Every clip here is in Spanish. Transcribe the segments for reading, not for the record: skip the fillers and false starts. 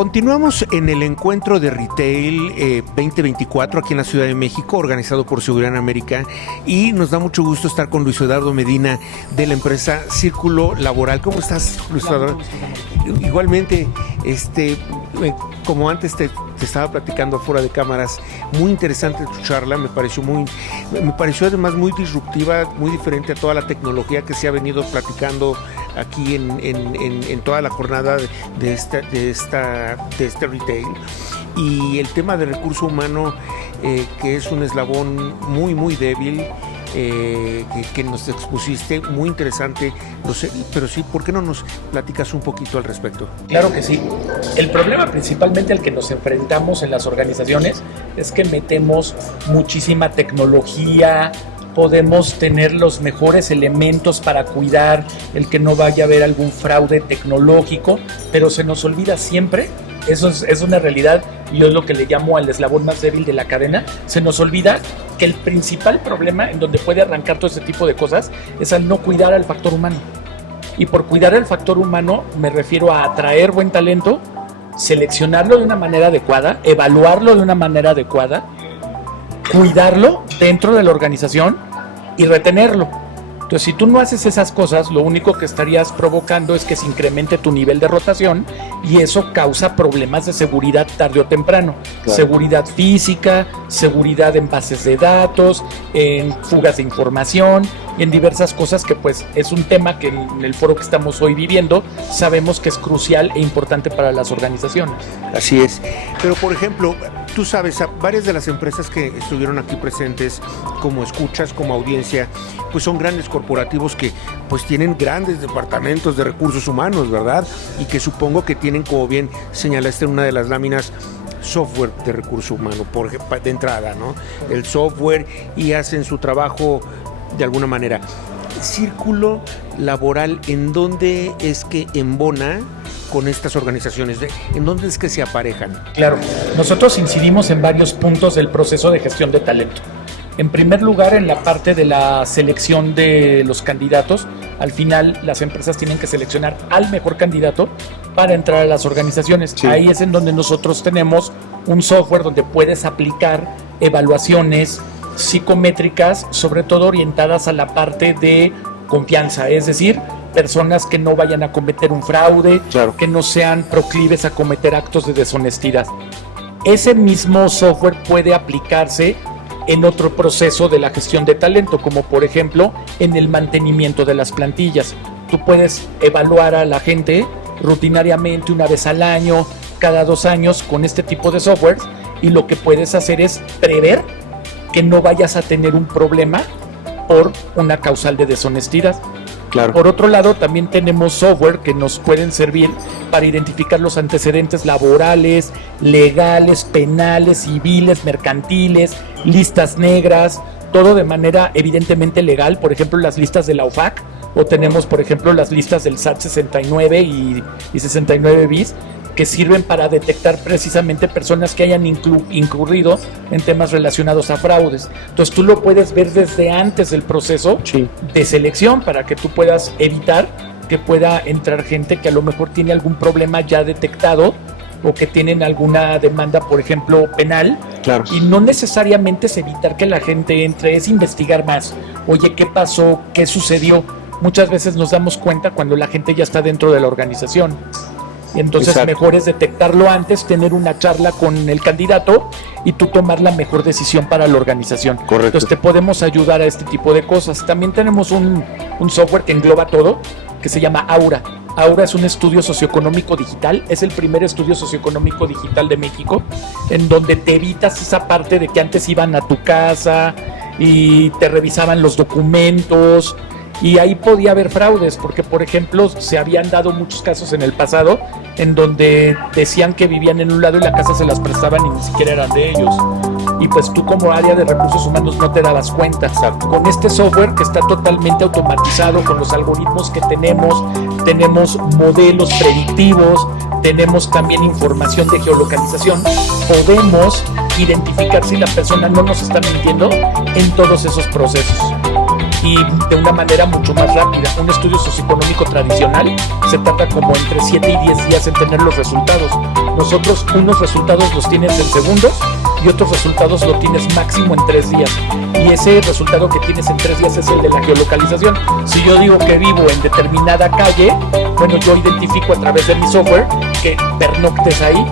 Continuamos en el encuentro de Retail 2024 aquí en la Ciudad de México, organizado por Seguridad en América, y nos da mucho gusto estar con Luis Eduardo Medina de la empresa Círculo Laboral. ¿Cómo estás, Luis Eduardo? Igualmente, como antes te estaba platicando fuera de cámaras, muy interesante tu charla, me pareció además muy disruptiva, muy diferente a toda la tecnología que se ha venido platicando aquí en toda la jornada de este retail. Y el tema del recurso humano, que es un eslabón muy débil, que nos expusiste, muy interesante. No sé, pero sí, ¿por qué no nos platicas un poquito al respecto? Claro que sí. El problema principalmente al que nos enfrentamos en las organizaciones es que metemos muchísima tecnología, podemos tener los mejores elementos para cuidar el que no vaya a haber algún fraude tecnológico, pero se nos olvida siempre. Eso es una realidad, y yo es lo que le llamo al eslabón más débil de la cadena. Se nos olvida que el principal problema en donde puede arrancar todo este tipo de cosas es al no cuidar al factor humano. Y por cuidar al factor humano me refiero a atraer buen talento, seleccionarlo de una manera adecuada, evaluarlo de una manera adecuada, cuidarlo dentro de la organización y retenerlo. Entonces, si tú no haces esas cosas, lo único que estarías provocando es que se incremente tu nivel de rotación, y eso causa problemas de seguridad tarde o temprano. Claro. Seguridad física, seguridad en bases de datos, en fugas de información, en diversas cosas que pues es un tema que en el foro que estamos hoy viviendo sabemos que es crucial e importante para las organizaciones. Así es. Pero por ejemplo, tú sabes, varias de las empresas que estuvieron aquí presentes, como escuchas, como audiencia, pues son grandes corporativos que pues tienen grandes departamentos de recursos humanos, ¿verdad? Y que supongo que tienen, como bien señalaste en una de las láminas, software de recurso humano de entrada, ¿no? El software, y hacen su trabajo de alguna manera. Círculo Laboral, ¿en dónde es que embona con estas organizaciones? ¿En dónde es que se aparejan? Claro, nosotros incidimos en varios puntos del proceso de gestión de talento. En primer lugar, en la parte de la selección de los candidatos. Al final, las empresas tienen que seleccionar al mejor candidato para entrar a las organizaciones. Sí. Ahí es en donde nosotros tenemos un software donde puedes aplicar evaluaciones psicométricas, sobre todo orientadas a la parte de confianza, es decir, personas que no vayan a cometer un fraude, claro, que no sean proclives a cometer actos de deshonestidad. Ese mismo software puede aplicarse en otro proceso de la gestión de talento, como por ejemplo en el mantenimiento de las plantillas. Tú puedes evaluar a la gente rutinariamente, una vez al año, cada 2 años, con este tipo de software, y lo que puedes hacer es prever que no vayas a tener un problema por una causal de deshonestidad. Claro. Por otro lado, también tenemos software que nos pueden servir para identificar los antecedentes laborales, legales, penales, civiles, mercantiles, listas negras, todo de manera evidentemente legal. Por ejemplo, las listas de la OFAC, o tenemos, por ejemplo, las listas del SAT 69 y 69 bis, que sirven para detectar precisamente personas que hayan incurrido en temas relacionados a fraudes. Entonces tú lo puedes ver desde antes del proceso, sí, de selección, para que tú puedas evitar que pueda entrar gente que a lo mejor tiene algún problema ya detectado, o que tienen alguna demanda, por ejemplo, penal. Claro. Y no necesariamente es evitar que la gente entre, es investigar más. Oye, ¿qué pasó? ¿Qué sucedió? Muchas veces nos damos cuenta cuando la gente ya está dentro de la organización. Y entonces, exacto, mejor es detectarlo antes, tener una charla con el candidato y tú tomar la mejor decisión para la organización. Correcto. Entonces te podemos ayudar a este tipo de cosas. También tenemos un software que engloba todo, que se llama Aura. Aura es un estudio socioeconómico digital, es el primer estudio socioeconómico digital de México, en donde te evitas esa parte de que antes iban a tu casa y te revisaban los documentos. Y ahí podía haber fraudes, porque por ejemplo se habían dado muchos casos en el pasado en donde decían que vivían en un lado y la casa se las prestaban y ni siquiera eran de ellos. Y pues tú, como área de recursos humanos, no te dabas cuenta. Con este software, que está totalmente automatizado, con los algoritmos que tenemos modelos predictivos, tenemos también información de geolocalización, podemos identificar si la persona no nos está mintiendo en todos esos procesos. y de una manera mucho más rápida. Un estudio socioeconómico tradicional se tarda como entre 7 y 10 días en tener los resultados. Nosotros unos resultados los tienes en segundos y otros resultados lo tienes máximo en 3 días. Y ese resultado que tienes en 3 días es el de la geolocalización. Si yo digo que vivo en determinada calle, bueno, yo identifico a través de mi software que pernoctes ahí.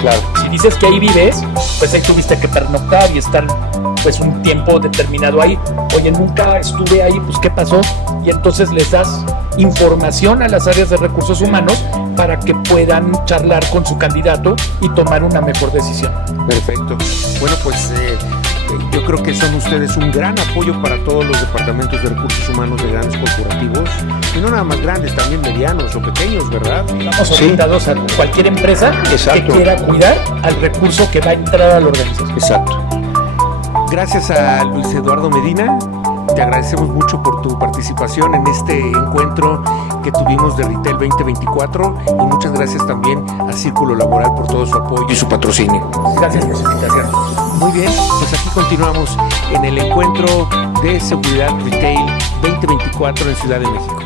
Claro. Si dices que ahí vives, pues ahí tuviste que pernoctar y estar pues un tiempo determinado ahí. Oye, nunca estuve ahí, pues ¿qué pasó? Y entonces les das información a las áreas de recursos humanos para que puedan charlar con su candidato y tomar una mejor decisión. Perfecto. Bueno, pues yo creo que son ustedes un gran apoyo para todos los departamentos de recursos humanos de grandes corporativos, y no nada más grandes, también medianos o pequeños, ¿verdad? Estamos orientados a cualquier empresa que quiera cuidar al recurso que va a entrar a la organización. Exacto. Gracias a Luis Eduardo Medina, te agradecemos mucho por tu participación en este encuentro que tuvimos de Retail 2024, y muchas gracias también a Círculo Laboral por todo su apoyo y su patrocinio. Gracias por su invitación. Muy bien, pues aquí continuamos en el encuentro de Seguridad Retail 2024 en Ciudad de México.